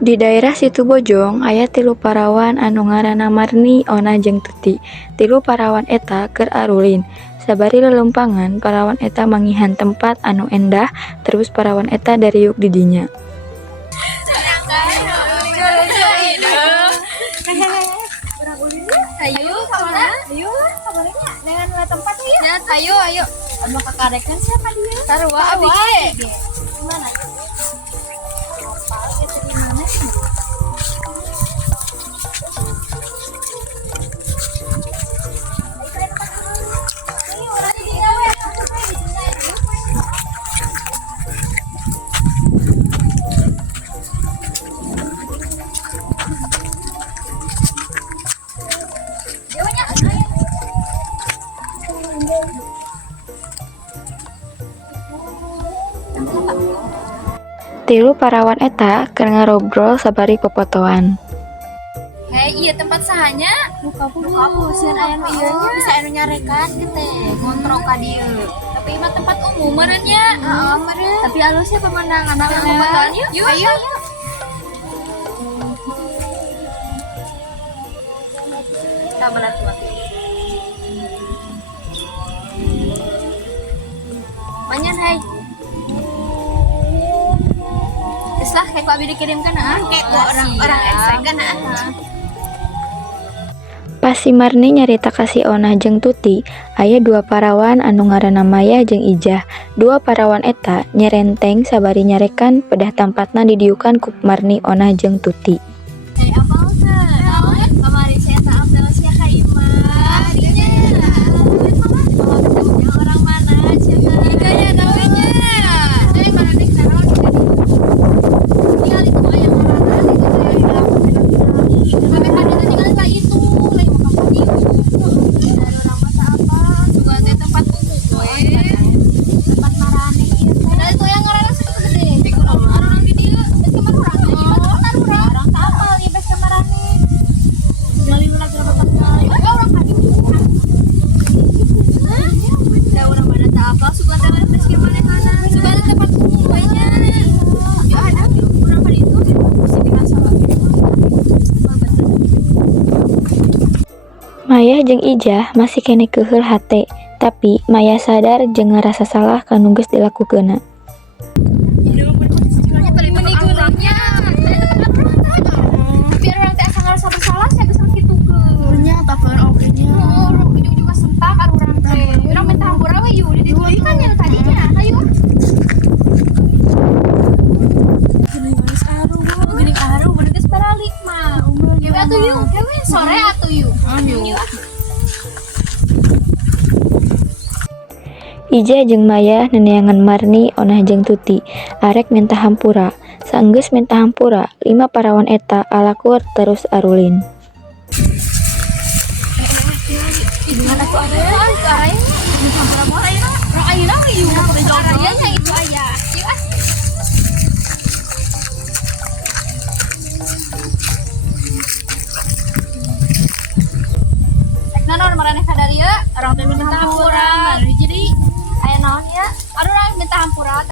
Di daerah Situbojong aya tilu parawan anu ngaranna Marni, Ona jeung Tuti. Tilu parawan eta keur arulin. Sabari lelempangan, parawan eta manggihan tempat anu endah, terus parawan eta dariuk di dinya. Ayo, kemana? Ayo lah, kabarnya dengan tempat ya. Ayo, ayo. Mau ke karekan siapa dia? Sarua, Abi. Gimana? Di mana? Tilu parawan eta keur ngarobrol sabari popotoan. Hei, iya tempat sahanya. Buka sian aya nu ieu nya bisa anu nyarekan teh ngontrol ka dieu. Tapi mah tempat umum meureun nya. Heeh, meureun. Tapi alusnya pemandangan anu popotoan yuk. Ayo. Tabalat tuh. Manyan hei. Islah kayak ku abi dikirimkan kayak ku orang eksek kan Pas si Marni nyarita ka si Ona jeung Tuti, aya dua parawan anu ngaranna Maya jeung Ijah. Dua parawan eta nyerenteng sabari nyarekan pedah tampatna didiukan ku Marni, Ona jeung Tuti. Hei apal teh? Kamari saya tak apel sia ka Imah. Diganya. Orang mana? Siapa? Diganya namanya. Dari mana nih naon? Tinggal itu aya marana itu dari lamun. Sampai kan itu tinggal ka itu, lain mau ka dieu. Dari orang masa apa? Suka teh tempat umum we. Tempat marane ieu teh. Da itu yang ngaranna situ gede. Orang di dieu, bes kamar urang. Orang tak apal ieu bes kamarane. Gali ulah berapa kali. Orang ka dieu. Da urang mana tak apal suka teh bes kamarehana. Suka teh tempat umum we nya. Ya ada urang ka ditu mesti kita salah. Maya jeung Ijah masih kene keuheul hate, tapi Maya sadar jeung ngarasa salah kanu geus dilakukeunna. Biar orang teh asa ngarasa bersalah saya geus kitu keun. Nya tapan oke nya. Ujung juga sentak ka urang teh. Urang minta hampura we yuk di dieu kan yang tadinya. Ayo. Geuning aru bener geus balik mah. Ya atuh yuk, kewe sore atuh yuk. Ijah jeung Maya neneangan Marni, Ona jeung Tuti, arek minta hampura. Saenggeus minta hampura, 5 parawan eta alakur terus arulin. Gimana tuh ada ya? Caranya minta hampura mah ayeuna. Rok ayeuna we yuk. Caranya itu aya. Yuk ah. Naon maraneh ka dari orang teh minta hampura. Jadi aya naon ya? Aduh minta hampura.